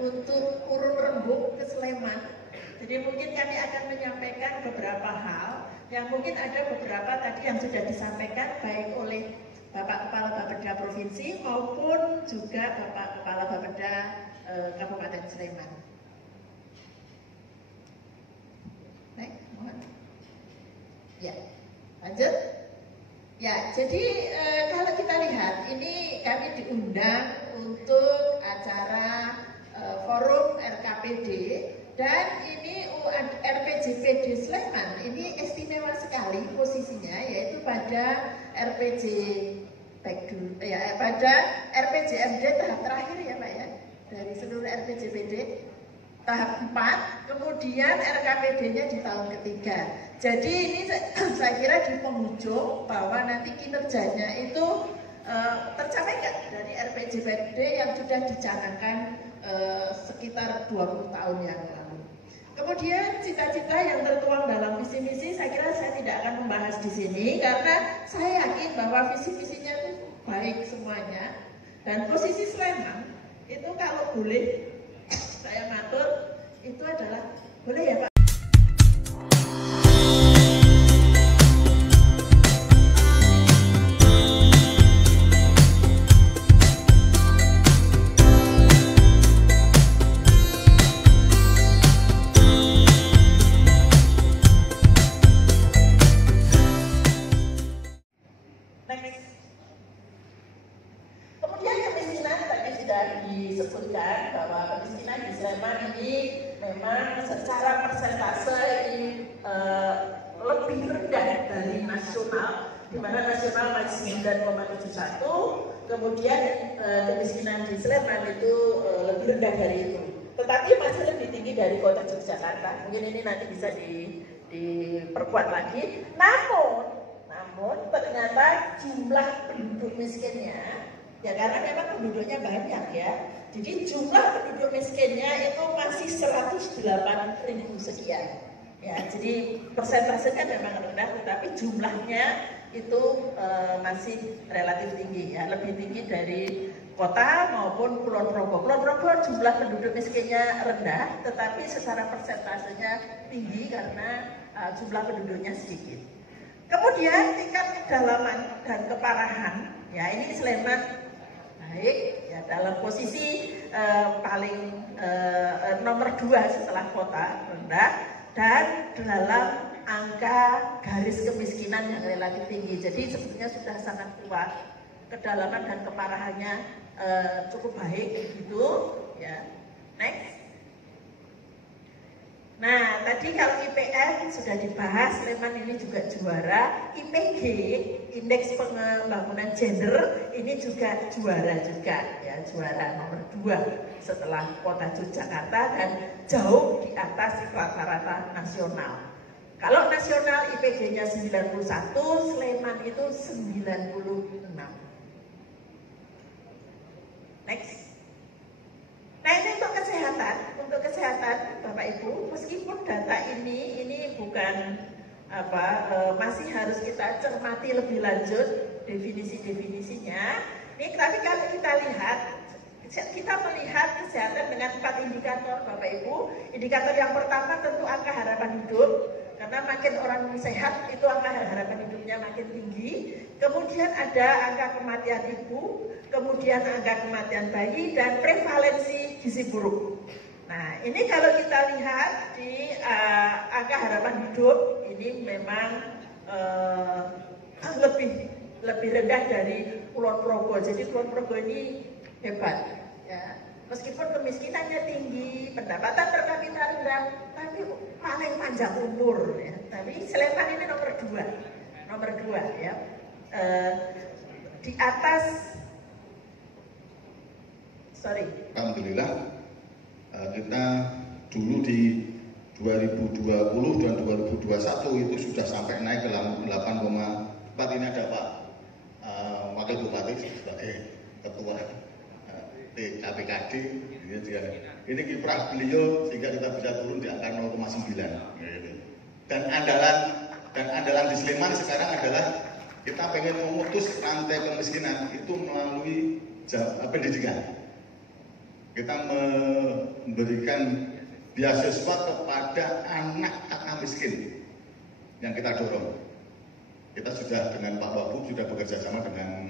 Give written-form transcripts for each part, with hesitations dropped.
untuk urun rembuk ke Sleman. Jadi mungkin kami akan menyampaikan beberapa hal yang mungkin ada beberapa tadi yang sudah disampaikan baik oleh Bapak Kepala Bapeda Provinsi maupun juga Bapak Kepala Bapeda Kabupaten Sleman. Baik, mohon. Ya, lanjut. Ya, jadi kalau kita lihat ini kami diundang untuk acara forum RKPD dan ini RPJPD Sleman ini istimewa sekali posisinya yaitu pada RPJ pada RPJMD tahap terakhir ya Pak ya, dari seluruh RPJPD tahap 4, kemudian RKPD-nya di tahun ketiga. Jadi ini saya kira di penghujung bahwa nanti kinerjanya itu tercapai nggak dari RPJPD yang sudah dicanangkan sekitar 20 tahun yang lalu. Kemudian cita-cita yang tertuang dalam visi misi saya kira saya tidak akan membahas di sini karena saya yakin bahwa visi misinya itu baik semuanya dan posisi Sleman itu kalau boleh saya ngatur itu adalah boleh ya Pak. Kemudian kemiskinan tadi sudah disebutkan bahwa kemiskinan di Sleman ini memang secara persentase ini lebih rendah dari nasional, di mana nasional masih 9,71, kemudian kemiskinan di Sleman itu lebih rendah dari itu. Tetapi masih lebih tinggi dari kota Yogyakarta. Mungkin ini nanti bisa diperkuat lagi. Namun ternyata jumlah penduduk miskinnya, ya karena memang penduduknya banyak ya, jadi jumlah penduduk miskinnya itu masih 108.000 sekian. Ya, jadi persentasenya memang rendah, tetapi jumlahnya itu masih relatif tinggi ya, lebih tinggi dari kota maupun Kulon Progo. Kulon Progo jumlah penduduk miskinnya rendah, tetapi secara persentasenya tinggi karena jumlah penduduknya sedikit. Kemudian tingkat kedalaman dan keparahan, ya ini Sleman baik ya dalam posisi paling nomor 2 setelah kota rendah dan dalam angka garis kemiskinan yang relatif tinggi. Jadi sebetulnya sudah sangat kuat, kedalaman dan keparahannya cukup baik gitu ya. Next. Nah, tadi kalau IPN sudah dibahas, Sleman ini juga juara. IPG, Indeks Pembangunan Gender, ini juga juara juga, ya juara nomor 2 setelah kota Yogyakarta dan jauh di atas rata-rata nasional. Kalau nasional IPG-nya 91, Sleman itu 96. Next. Nah ini untuk kesehatan Bapak Ibu, meskipun data ini bukan masih harus kita cermati lebih lanjut definisi-definisinya. Ini tapi kalau kita melihat kesehatan dengan 4 indikator Bapak Ibu. Indikator yang pertama tentu angka harapan hidup, karena makin orang sehat itu angka harapan hidupnya makin tinggi. Kemudian ada angka kematian ibu, kemudian angka kematian bayi, dan prevalensi gizi buruk. Nah ini kalau kita lihat di angka harapan hidup ini memang lebih rendah dari Kulon Progo. Jadi Kulon Progo ini hebat ya. Meskipun kemiskinannya tinggi, pendapatan per kapita rendah, tapi paling panjang umur ya. Tapi Sleman ini nomor 2 ya. Di atas Alhamdulillah kita dulu di 2020 dan 2021 itu sudah sampai naik ke 8,4. Ini ada Pak Wakil Bupati sebagai Ketua KPKD. Ini kiprah beliau sehingga kita bisa turun di angka 0,9. Dan andalan di Sleman sekarang adalah kita pengen memutus rantai kemiskinan itu melalui pendidikan. Kita memberikan beasiswa kepada anak kakak miskin yang kita dorong. Kita sudah dengan Pak Wagub sudah bekerja sama dengan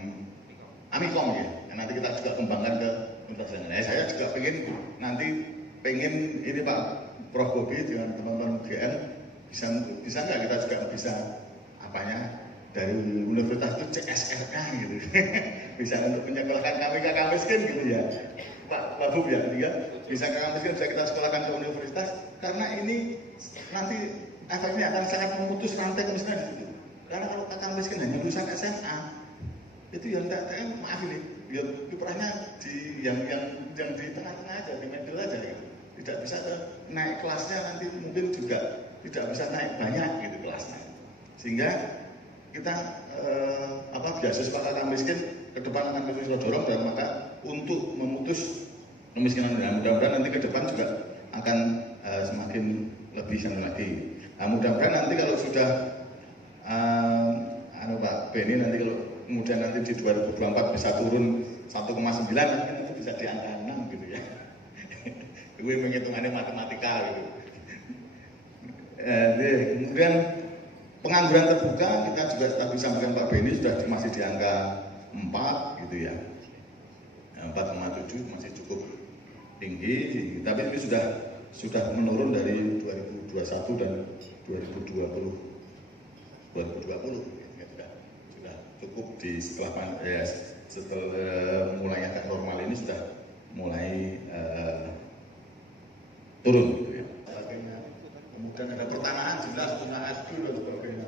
Amikom ya. Nanti kita juga kembangkan ke universitas. Saya juga pengen ini Pak Prof Bobi dengan teman-teman GM bisa nggak kita juga bisa dari universitas itu CSRK gitu. Bisa untuk menyekolahkan kami kakak miskin gitu ya. Pak Wagub ya, bisa kakak miskin bisa kita sekolahkan ke universitas karena ini nanti efeknya akan sangat memutus rantai kemiskinan gitu. Karena kalau kakak miskin hanya lulusan SMA itu yang maaf ini, ya kiprahnya yang di tengah-tengah aja, di middle aja gitu. Tidak bisa naik kelasnya nanti mungkin juga tidak bisa naik banyak gitu kelasnya. Sehingga kita beasiswa kakak miskin ke depan akan kita dorong dan maka untuk memutus kemiskinan dan mudah-mudahan nanti ke depan juga akan semakin lebih lagi. Nah, mudah-mudahan nanti kalau sudah Pak Beni nanti kalau kemudian nanti di 2024 bisa turun 1,9 nanti bisa di angka 6 gitu ya. Gue menghitungannya matematika gitu. Kemudian pengangguran terbuka kita juga tadi sampaikan Pak Beni sudah masih di angka 4 gitu ya. 4,7 masih cukup tinggi, tapi ini sudah menurun dari 2021 dan 2020 ya, sudah cukup di setelah mulai agak normal ini sudah mulai turun gitu ya. Kemudian ada pertanahan jelas, punah asli dan sebagainya.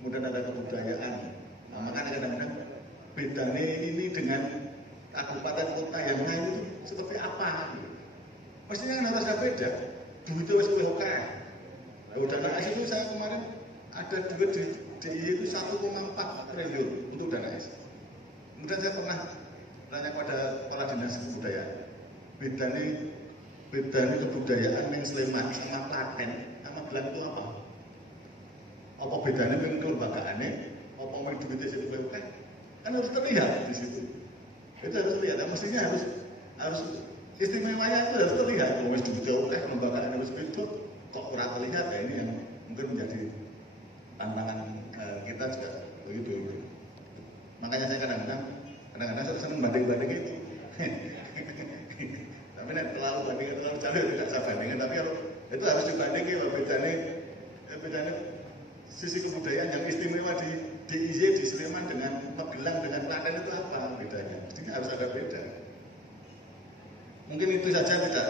Kemudian ada kebudayaan. Nah, makanya kadang-kadang bedanya ini dengan kabupaten kota yang lain itu seperti apa? Pastinya kan harus ada beda. Duitnya wis POK. Nah, dana AS itu saya kemarin ada duit di DIY itu 1,4 triliun untuk dana AS. Kemudian saya pernah tanya pada kepala dinas kebudayaan. Bedanya kebudayaan yang Sleman sama Klaten sama Gelang itu apa? Apa bedanya dengan kelembagaannya? Apa mau duitnya situ POK? Kan harus terlihat di situ. Itu harus terlihat. Nah, mestinya harus istimewanya itu harus terlihat. Kalau wis jauh kelembagaan harus beda, kok kurang terlihat ya, ini yang mungkin menjadi tantangan kita juga begitu. Makanya saya kadang-kadang saya senang banding-banding itu. Tapi terlalu bandingin terlalu jauh tidak saya bandingin. Tapi kalau itu harus dibandingin loh bedanya sisi kebudayaan yang istimewa di DIY di Sleman dengan Magelang dengan Klaten itu apa bedanya? Mestinya harus ada beda. Mungkin itu saja tidak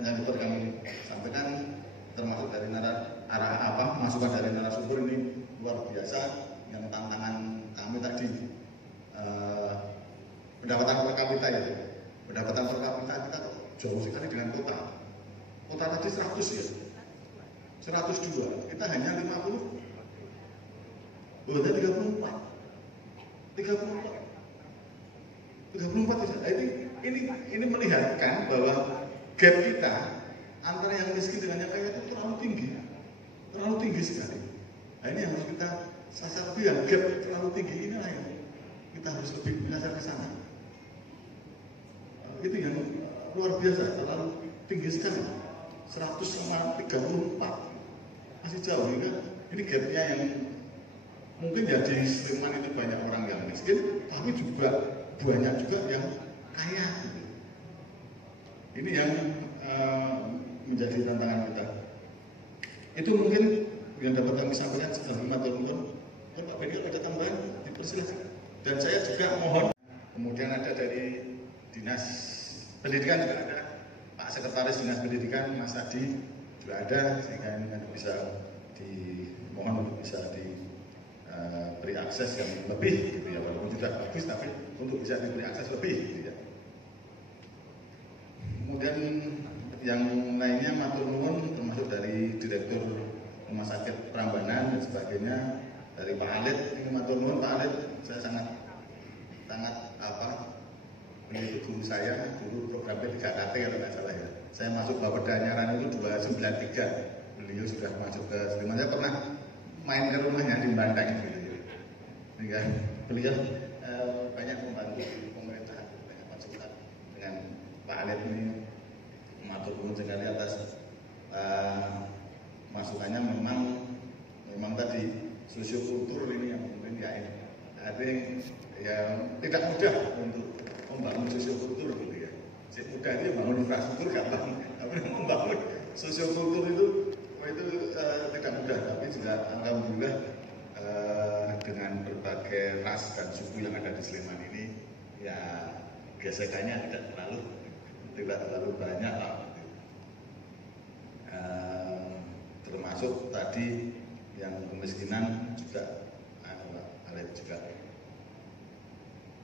yang dapat kami sampaikan, termasuk dari masukan dari narasumber ini luar biasa. Yang tantangan kami tadi pendapatan per kapita ya, pendapatan per kapita kita jauh sekali dengan kota. Kota tadi 100 ya, 102, kita hanya 50. Udah 34 saja. Ini melihatkan bahwa gap kita antara yang miskin dengan yang kaya itu terlalu tinggi sekali. Nah, ini yang harus kita sasar, yang gap terlalu tinggi ini lah yang kita harus lebih menyasar ke sana. Itu yang luar biasa, terlalu tinggi sekali. 100 sama 34 masih jauh ya kan? Ini gapnya yang mungkin ya di Sleman itu banyak orang yang miskin, tapi juga banyak juga yang kaya. Ini yang menjadi tantangan kita. Itu mungkin yang dapat kami sampaikan sebelum maturnuwun. Pak Beni ada tambahan, dipersilakan. Dan saya juga mohon. Kemudian ada dari Dinas Pendidikan juga ada, Pak Sekretaris Dinas Pendidikan Mas Adi juga ada, sehingga ini bisa dimohon untuk bisa beri akses yang lebih gitu ya, walaupun sudah bagus tapi untuk bisa diberi akses lebih gitu ya. Kemudian yang lainnya matur nuwun termasuk dari Direktur Rumah Sakit Prambanan dan sebagainya, dari Pak Alit. Ini matur nuwun Pak Alit, saya sangat menjadi guru saya dulu program P3KT kalau nggak salah ya. Saya masuk Bapeda Nyaran itu 293, beliau sudah masuk ke Sleman. Saya pernah main ke rumahnya di Bandang gitu. Sehingga beliau banyak membantu pemerintahan, banyak konsultan dengan Pak Alit ini. matur nuwun sekali atas masukannya. Memang tadi sosiokultur ini yang mungkin ya ada yang tidak mudah untuk membangun sosiokultur gitu ya. Mudah itu membangun infrastruktur gampang, tapi membangun sosiokultur itu tidak mudah. Tapi juga alhamdulillah dengan berbagai ras dan suku yang ada di Sleman ini ya gesekannya tidak terlalu banyak lah. Termasuk tadi yang kemiskinan juga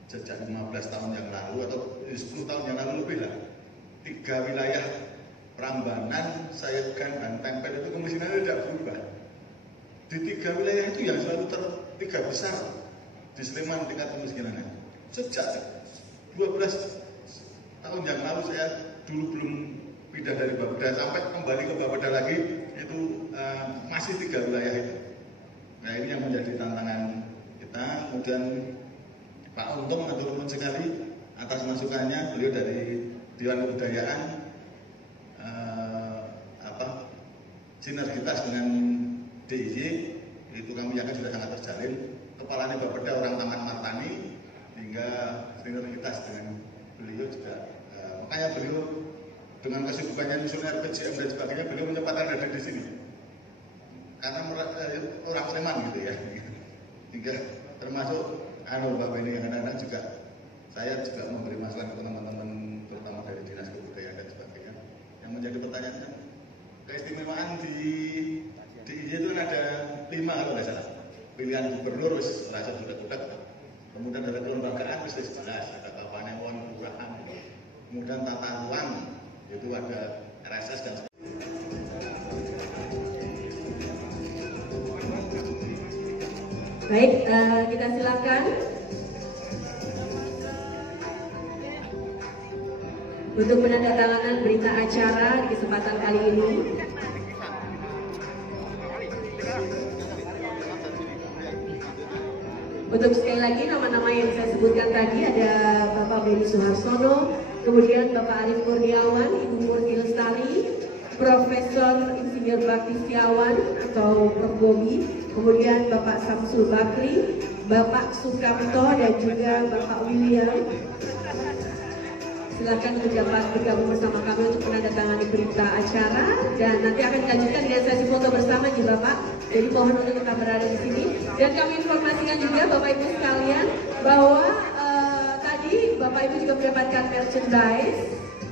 sejak 15 tahun yang lalu atau 10 tahun yang lalu lebih lah, 3 wilayah Prambanan, Sayetgan, dan Tempel itu kemiskinannya tidak berubah. Di 3 wilayah itu yang selalu 3 besar di Sleman tingkat kemiskinannya. Sejak 12 tahun yang lalu saya dulu belum pindah dari Bapeda sampai kembali ke Bapeda lagi itu masih 3 wilayah itu. Nah ini yang menjadi tantangan kita. Kemudian Pak Untung matur nuwun sekali atas masukannya, beliau dari Dewan Kebudayaan, sinergitas dengan DIY itu kami yakin sudah sangat terjalin. Kepalanya Bapeda orang Taman Martani, hingga sinergitas dengan beliau juga. Makanya beliau dengan kesibukannya nyusun RPJM dan sebagainya, beliau menyempatkan hadir di sini karena orang Sleman gitu ya. Hingga termasuk Bapak ini yang kadang-kadang juga saya juga memberi masukan ke teman-teman terutama dari Dinas Kebudayaan dan sebagainya. Yang menjadi pertanyaan, keistimewaan di IJ itu ada 5 kalau tidak salah. Pilihan gubernur rasa budak-budak, kemudian ada kelembagaan jelas, ada Kapanewon, kelurahan, kemudian tata ruang itu ada RSS dan baik, kita silakan untuk menandatangani berita acara di kesempatan kali ini. Untuk sekali lagi nama-nama yang saya sebutkan tadi ada Bapak Beni Suharsono, kemudian Bapak Arif Kurniawan, Ibu Murti Lestari, Profesor Insinyur Bakti Setiawan atau Prof. Bobi, kemudian Bapak Samsul Bakri, Bapak Sukamto dan juga Bapak William. Silakan untuk dapat bergabung bersama kami untuk menandatangani berita acara dan nanti akan dilanjutkan dengan sesi foto bersama nih Bapak. Jadi mohon untuk tetap berada di sini dan kami informasikan juga Bapak Ibu sekalian bahwa tadi Bapak Ibu juga mendapatkan merchandise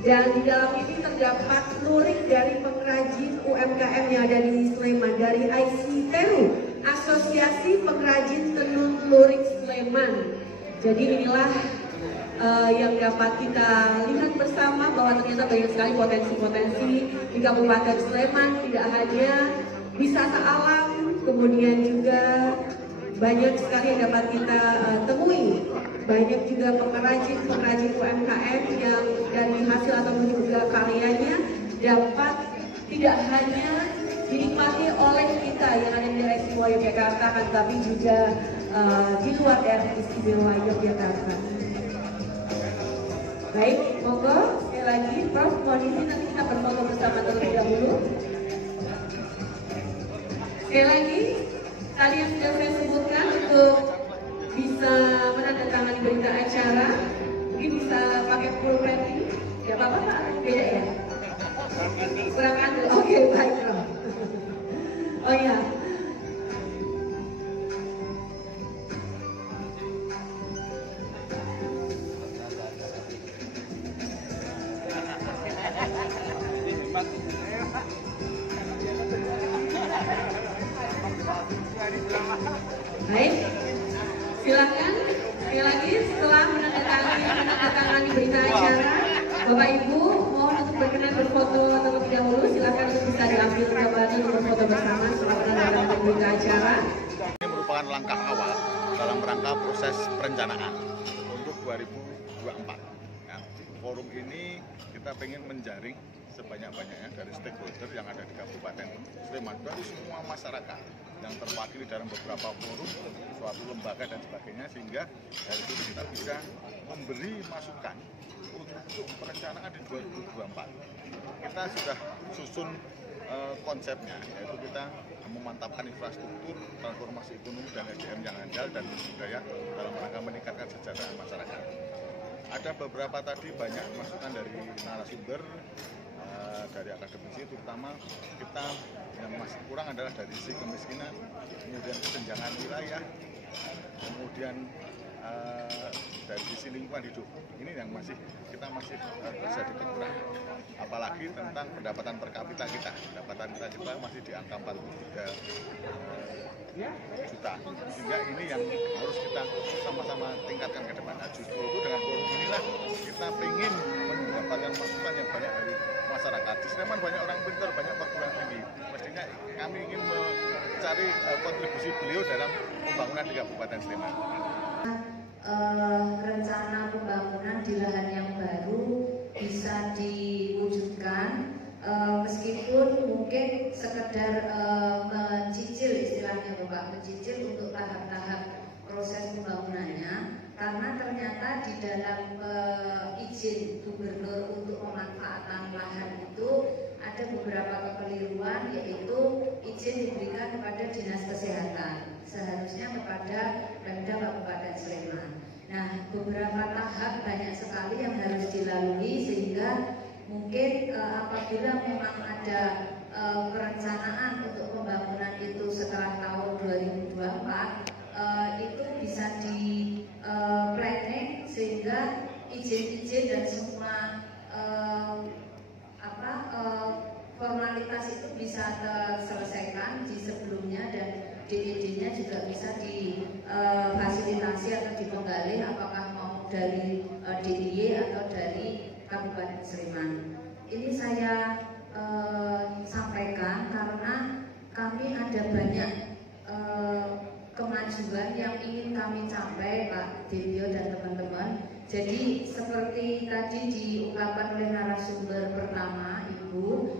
dan di dalam ini terdapat lurik dari pengrajin UMKM yang ada di Sleman dari ICTERU, Asosiasi Pengrajin Tenun Lurik Sleman. Jadi inilah yang dapat kita lihat bersama bahwa ternyata banyak sekali potensi-potensi di Kabupaten Sleman, tidak hanya wisata alam, kemudian juga banyak sekali yang dapat kita temui. Banyak juga pengrajin UMKM yang dari hasil atau juga karyanya dapat tidak hanya dinikmati oleh kita yang ada di daerah istimewa Yogyakarta, tetapi juga di luar daerah istimewa Yogyakarta. Baik, monggo sekali lagi Prof, mohon izin nanti kita berfoto bersama terlebih dahulu. Sekali lagi, tadi yang sudah saya sebutkan untuk bisa menandatangani berita acara, mungkin bisa pakai pulpen ini. Ya apa-apa Pak, beda ya? Kurang andal, oke baik Prof. Oh ya. Baik, silakan sekali lagi setelah menandatangani berita acara, Bapak Ibu mohon untuk berkenan berfoto terlebih dahulu. Silakan untuk bisa diambil gambar untuk berfoto bersama setelah menandatangani berita acara. Ini merupakan langkah awal dalam rangka proses perencanaan untuk 2024. Ya, forum ini kita ingin menjaring sebanyak-banyaknya dari stakeholder yang ada di Kabupaten Sleman, dari semua masyarakat yang terwakili dalam beberapa forum, suatu lembaga dan sebagainya, sehingga dari itu kita bisa memberi masukan untuk perencanaan di 2024. kita sudah susun konsepnya, yaitu kita memantapkan infrastruktur, transformasi ekonomi dan SDM yang andal dan budaya dalam rangka meningkatkan kesejahteraan masyarakat. Ada beberapa tadi banyak masukan dari narasumber, dari akademisi, terutama kita yang masih kurang adalah dari sisi kemiskinan, kemudian kesenjangan wilayah, kemudian dari sisi lingkungan hidup. Ini yang kita masih bisa dikurang. Apalagi tentang pendapatan per kapita kita. Pendapatan kita masih di angka 43 juta. Sehingga ini yang harus kita sama-sama tingkatkan ke depan. Nah, justru itu dengan forum inilah kita ingin mendapatkan masukan yang banyak dari masyarakat. Di Sleman banyak orang pintar, banyak perguruan tinggi. Mestinya kami ingin mencari kontribusi beliau dalam pembangunan di Kabupaten Sleman. Rencana pembangunan di lahan yang baru bisa diwujudkan, meskipun mungkin sekedar mencicil, istilahnya Bapak, mencicil untuk tahap-tahap proses pembangunannya, karena ternyata di dalam izin gubernur untuk pemanfaatan lahan itu ada beberapa kekeliruan, yaitu izin diberikan kepada Dinas Kesehatan, seharusnya kepada Pemda Kabupaten Sleman. Nah, beberapa tahap banyak sekali yang harus dilalui, sehingga mungkin apabila memang ada perencanaan untuk pembangunan itu setelah tahun 2024, itu bisa di planning sehingga izin-izin dan semua formalitas itu bisa terselesaikan di sebelumnya, dan DPD-nya juga bisa difasilitasi atau dipenggali, apakah mau dari DIY atau dari Kabupaten Sleman. Ini saya sampaikan karena kami ada banyak kemajuan yang ingin kami capai, Pak Debio dan teman-teman. Jadi seperti tadi diungkapkan oleh narasumber pertama, Ibu,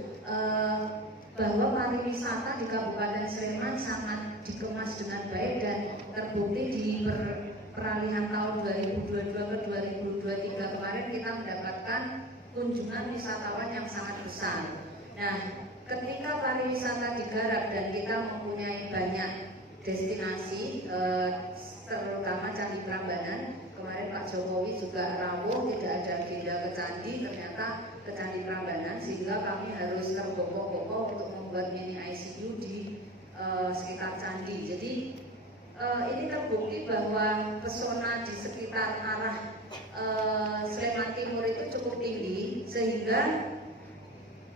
bahwa pariwisata di Kabupaten Sleman sangat dikemas dengan baik dan terbukti di peralihan tahun 2022 ke 2023 kemarin kita mendapatkan kunjungan wisatawan yang sangat besar. Nah, ketika pariwisata digarap dan kita mempunyai banyak destinasi, terutama Candi Prambanan. Kemarin Pak Jokowi juga rawuh tidak ada agenda ke Candi, ternyata ke Candi Prambanan, sehingga kami harus terbokok-bokok untuk membuat mini ICU di sekitar Candi. Jadi ini terbukti bahwa pesona di sekitar arah Sleman Timur itu cukup tinggi, sehingga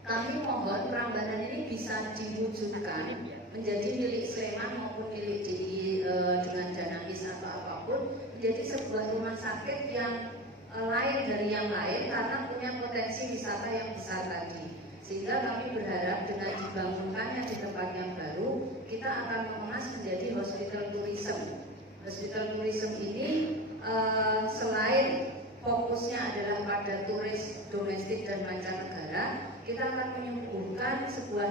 kami mohon Prambanan ini bisa diwujudkan menjadi milik Sleman maupun milik DI dengan dana bis atau apapun, menjadi sebuah rumah sakit yang lain dari yang lain karena punya potensi wisata yang besar tadi. Sehingga kami berharap dengan dibangunkannya di tempat yang baru, kita akan mengemas menjadi hospital tourism. Hospital tourism ini selain fokusnya adalah pada turis domestik dan mancanegara, kita akan menyuguhkan sebuah